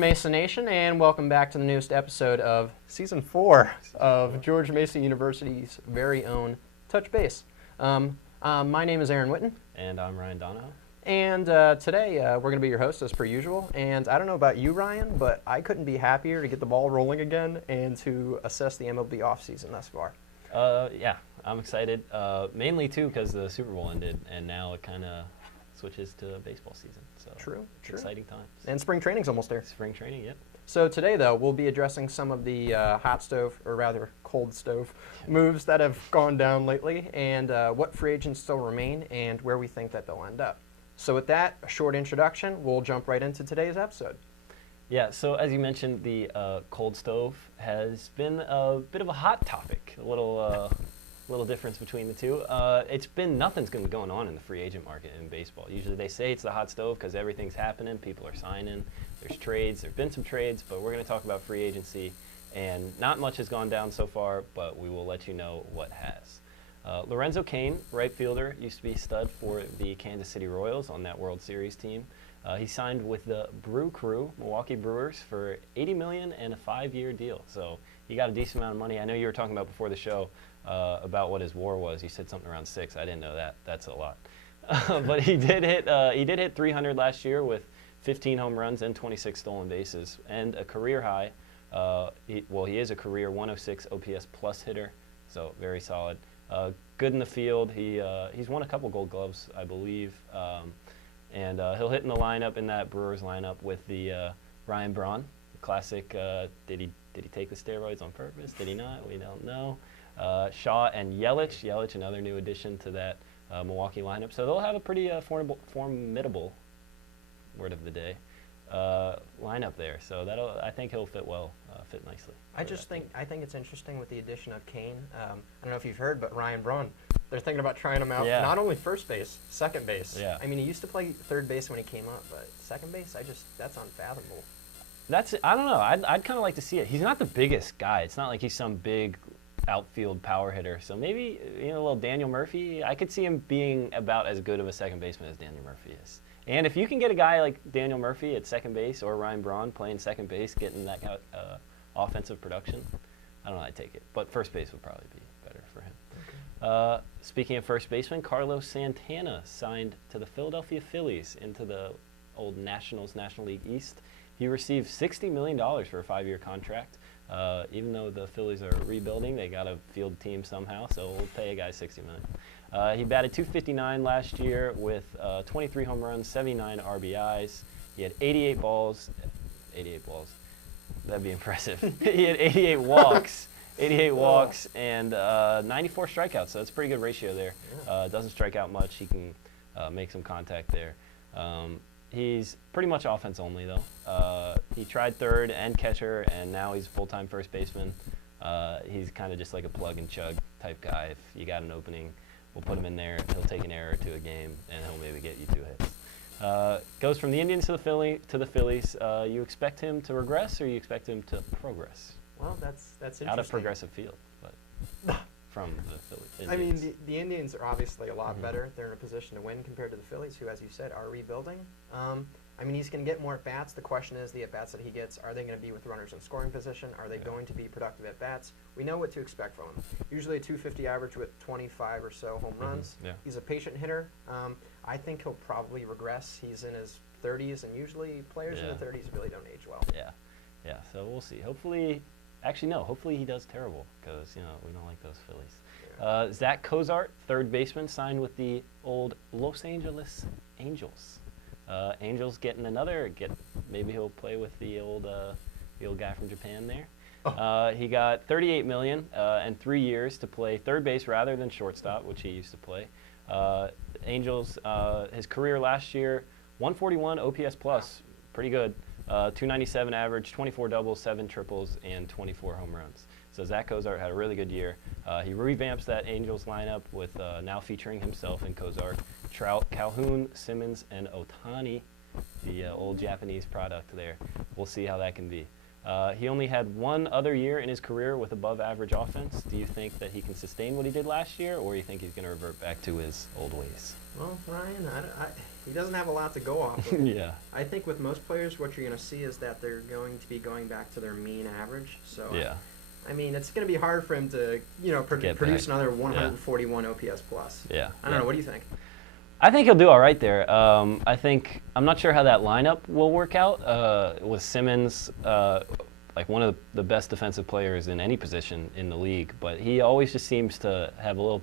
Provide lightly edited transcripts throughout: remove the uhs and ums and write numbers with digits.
Mesa Nation, and welcome back to the newest episode of Season 4 of George Mason University's very own Touch Base. My name is Aaron Witten. And I'm Ryan Donahoe. And today we're going to be your hosts as per usual. And I don't know about you, Ryan, but I couldn't be happier to get the ball rolling again and to assess the MLB offseason thus far. Yeah, I'm excited, mainly too because the Super Bowl ended, and now it kind of switches to baseball season. So True. Exciting times. And spring training's almost there. Spring training, yep. So today, though, we'll be addressing some of the hot stove, or rather cold stove, moves that have gone down lately, and what free agents still remain, and where we think that they'll end up. So with that, a short introduction, we'll jump right into today's episode. Yeah, so as you mentioned, the cold stove has been a bit of a hot topic, a little difference between the two. Nothing's been going on in the free agent market in baseball. Usually they say it's the hot stove because everything's happening, people are signing, there's trades, there've been some trades, but we're going to talk about free agency, and not much has gone down so far, but we will let you know what has. Lorenzo Cain, right fielder, used to be stud for the Kansas City Royals on that World Series team. He signed with the Brew Crew, Milwaukee Brewers, for $80 million and a 5-year deal. So he got a decent amount of money. I know you were talking about before the show about what his WAR was. You said something around 6. I didn't know that. That's a lot. But he did hit 300 last year with 15 home runs and 26 stolen bases, and a career high. He is a career 106 OPS plus hitter, so very solid. Good in the field. He's won a couple Gold Gloves, I believe, and he'll hit in the lineup, in that Brewers lineup, with the Ryan Braun, the classic. Did he take the steroids on purpose? Did he not? We don't know. Shaw and Yelich. Yelich, another new addition to that Milwaukee lineup. So they'll have a pretty formidable word of the day lineup there. So I think he'll fit nicely. I think it's interesting with the addition of Cain. I don't know if you've heard, but Ryan Braun, they're thinking about trying him out. Yeah. Not only first base, second base. Yeah. I mean, he used to play third base when he came up, but second base, that's unfathomable. I don't know. I'd kind of like to see it. He's not the biggest guy. It's not like he's some big outfield power hitter. So maybe a little Daniel Murphy. I could see him being about as good of a second baseman as Daniel Murphy is. And if you can get a guy like Daniel Murphy at second base, or Ryan Braun playing second base, getting that kind of offensive production, I don't know, I'd take it. But first base would probably be better for him. Okay. Speaking of first baseman, Carlos Santana signed to the Philadelphia Phillies into the old National League East. He received $60 million for a 5-year contract. Even though the Phillies are rebuilding, they got to field team somehow, so we'll pay a guy $60 million. He batted .259 last year with 23 home runs, 79 RBIs. He had 88 balls. 88 balls. That'd be impressive. He had 88 walks. 88 walks and 94 strikeouts, so that's a pretty good ratio there. Doesn't strike out much. He can make some contact there. He's pretty much offense only, though. He tried third and catcher, and now he's a full-time first baseman. He's kind of just like a plug-and-chug type guy. If you got an opening, we'll put him in there. He'll take an error to a game, and he'll maybe get you 2 hits. Goes from the Indians to the Phillies. You expect him to regress, or you expect him to progress? Well, that's interesting. Out of Progressive Field, but from the Phillies. I mean, the Indians are obviously a lot better. They're in a position to win compared to the Phillies, who, as you said, are rebuilding. I mean, he's going to get more at-bats. The question is, the at-bats that he gets, are they going to be with runners in scoring position? Are they going to be productive at-bats? We know what to expect from him. Usually a .250 average with 25 or so home runs. Yeah. He's a patient hitter. I think he'll probably regress. He's in his 30s, and usually players in the 30s really don't age well. Yeah, so we'll see. Hopefully he does terrible, because, we don't like those Phillies. Zach Cozart, third baseman, signed with the old Los Angeles Angels. Angels getting maybe he'll play with the old guy from Japan there. He got $38 million and 3 years to play third base rather than shortstop, which he used to play. Angels, his career last year, 141 OPS plus, pretty good. 297 average, 24 doubles, 7 triples, and 24 home runs. So Zach Cozart had a really good year. He revamps that Angels lineup with now featuring himself and Cozart, Trout, Calhoun, Simmons, and Ohtani, the old Japanese product there. We'll see how that can be. He only had one other year in his career with above-average offense. Do you think that he can sustain what he did last year, or do you think he's going to revert back to his old ways? Well, Ryan, he doesn't have a lot to go off of. Yeah. I think with most players, what you're going to see is that they're going to be going back to their mean average. So, Yeah. I mean, it's going to be hard for him to, produce another 141 OPS plus. Yeah. I don't know. What do you think? I think he'll do all right there. I'm not sure how that lineup will work out with Simmons, like one of the best defensive players in any position in the league, but he always just seems to have a little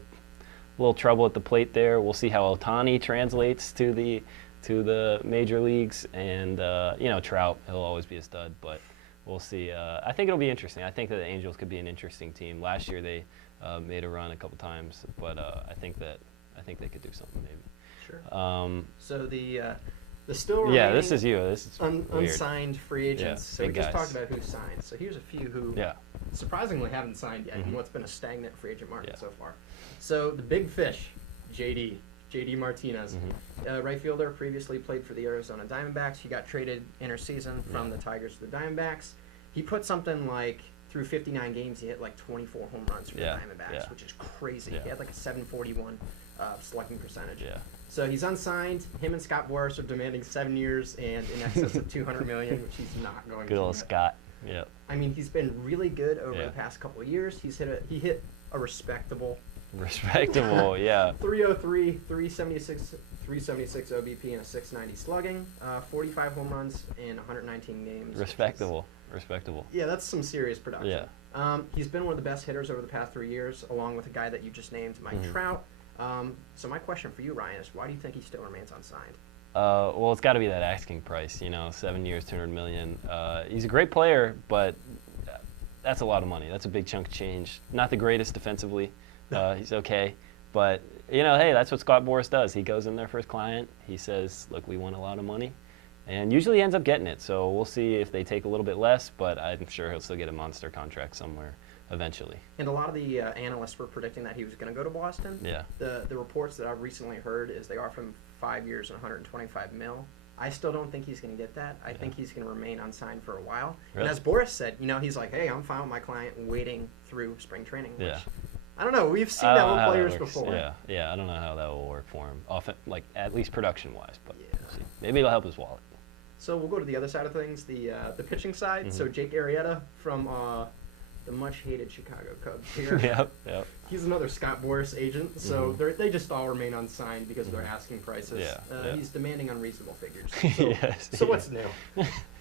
trouble at the plate there. We'll see how Ohtani translates to the major leagues, and Trout, he'll always be a stud, but we'll see. I think it'll be interesting. I think that the Angels could be an interesting team. Last year they made a run a couple times, but I think they could do something maybe. Sure. So the still remaining yeah, this is you. This is weird. Unsigned free agents. Yeah, so we big just guys. talked about who signed. So here's a few who surprisingly haven't signed yet in what's been a stagnant free agent market so far. So the big fish, JD Martinez, right fielder, previously played for the Arizona Diamondbacks. He got traded interseason from the Tigers to the Diamondbacks. He put something like through 59 games, he hit like 24 home runs for the Diamondbacks, which is crazy. Yeah. He had like a 741 slugging percentage. Yeah. So he's unsigned. Him and Scott Boras are demanding 7 years and in excess of $200 million, which he's not going to. Good old get. Scott. Yeah. I mean, he's been really good over the past couple of years. He hit a respectable yeah. 303, 376 OBP and a 690 slugging, 45 home runs in 119 games. Respectable. Yeah, that's some serious production. Yeah. He's been one of the best hitters over the past 3 years, along with a guy that you just named, Mike Trout. So my question for you, Ryan, is why do you think he still remains unsigned? Well, it's got to be that asking price. 7 years, $200 million. He's a great player, but that's a lot of money. That's a big chunk of change. Not the greatest defensively. He's okay, but hey, that's what Scott Boras does. He goes in there for his client. He says, "Look, we want a lot of money," and usually he ends up getting it. So we'll see if they take a little bit less, but I'm sure he'll still get a monster contract somewhere eventually. And a lot of the analysts were predicting that he was going to go to Boston. Yeah. The reports that I've recently heard is they offer him 5 years and 125 mil. I still don't think he's going to get that. I think he's going to remain unsigned for a while. Really? And as Boras said, he's like, "Hey, I'm fine with my client waiting through spring training." Which, Yeah. I don't know. We've seen that with players before. Yeah. I don't know how that will work for him. Often, like at least production-wise, but Yeah. we'll see. Maybe it'll help his wallet. So we'll go to the other side of things, the pitching side. So Jake Arrieta from the much-hated Chicago Cubs here. Yep. He's another Scott Boras agent. So they just all remain unsigned because of their asking prices. Yeah. He's demanding unreasonable figures. Yes. So what's new?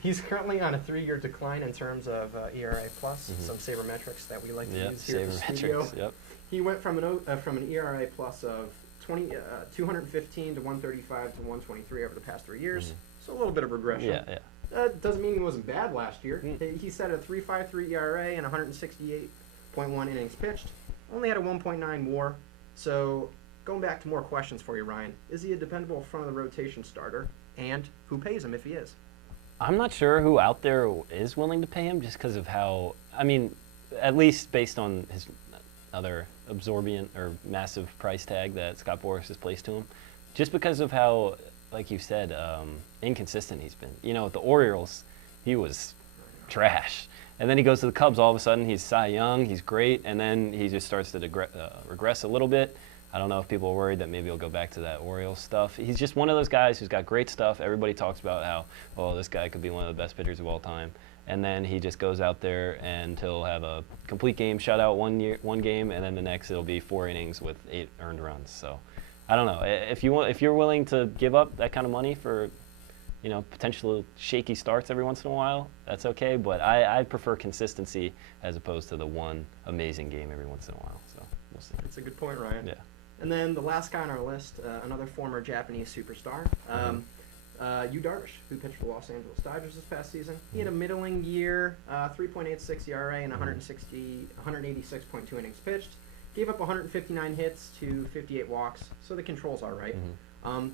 He's currently on a 3-year decline in terms of ERA plus, some sabermetrics that we like to use here at the studio. Yep. He went from an ERA plus of 215 to 135 to 123 over the past 3 years. So a little bit of regression. Yeah. Doesn't mean he wasn't bad last year. He set a 3.53 ERA and 168.1 innings pitched. Only had a 1.9 WAR. So going back to more questions for you, Ryan, is he a dependable front of the rotation starter? And who pays him if he is? I'm not sure who out there is willing to pay him just because of how, at least based on his other absorbent or massive price tag that Scott Boras has placed to him, just because of how, like you said, inconsistent he's been. With the Orioles, he was trash. And then he goes to the Cubs, all of a sudden he's Cy Young, he's great, and then he just starts to regress a little bit. I don't know if people are worried that maybe he'll go back to that Orioles stuff. He's just one of those guys who's got great stuff. Everybody talks about how, this guy could be one of the best pitchers of all time. And then he just goes out there and he'll have a complete game shutout one game, and then the next it'll be 4 innings with 8 earned runs. So I don't know. If you're willing to give up that kind of money for, potential shaky starts every once in a while, that's okay. But I prefer consistency as opposed to the one amazing game every once in a while. So we'll see. That's a good point, Ryan. Yeah. And then the last guy on our list, another former Japanese superstar, Yu Darvish, who pitched for the Los Angeles Dodgers this past season. He had a middling year, 3.86 ERA and 186.2 innings pitched. Gave up 159 hits to 58 walks, so the control's all right.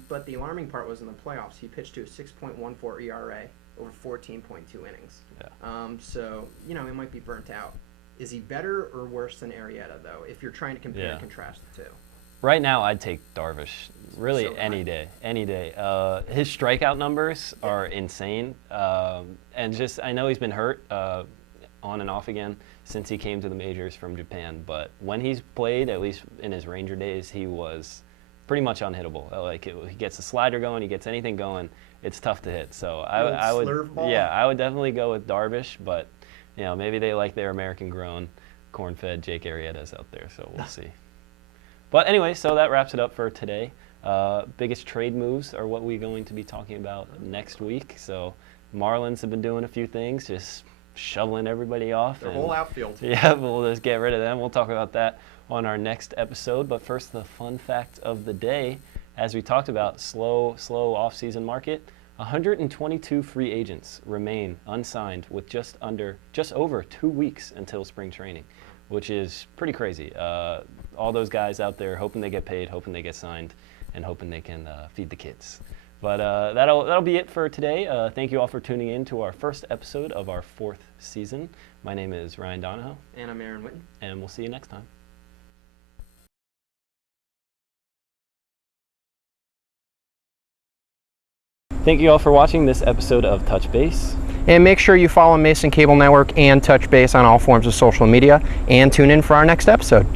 But the alarming part was in the playoffs. He pitched to a 6.14 ERA over 14.2 innings. Yeah. So, he might be burnt out. Is he better or worse than Arrieta, though, if you're trying to compare and contrast the two? Right now, I'd take Darvish. Really, So any day. His strikeout numbers are insane, and just I know he's been hurt on and off again since he came to the majors from Japan. But when he's played, at least in his Ranger days, he was pretty much unhittable. He gets a slider going, he gets anything going. It's tough to hit. So I would, yeah, I would definitely go with Darvish. But maybe they like their American-grown, corn-fed Jake Arrieta's out there. So we'll see. But anyway, so that wraps it up for today. Biggest trade moves are what we're going to be talking about next week. So Marlins have been doing a few things, just shoveling everybody off. Their whole outfield. Yeah, we'll just get rid of them. We'll talk about that on our next episode. But first, the fun fact of the day. As we talked about, slow off-season market. 122 free agents remain unsigned with just over 2 weeks until spring training, which is pretty crazy. All those guys out there hoping they get paid, hoping they get signed, and hoping they can feed the kids. But that'll be it for today. Thank you all for tuning in to our first episode of our 4th season. My name is Ryan Donahoe. And I'm Aaron Witten. And we'll see you next time. Thank you all for watching this episode of Touch Base. And make sure you follow Mason Cable Network and Touch Base on all forms of social media, and tune in for our next episode.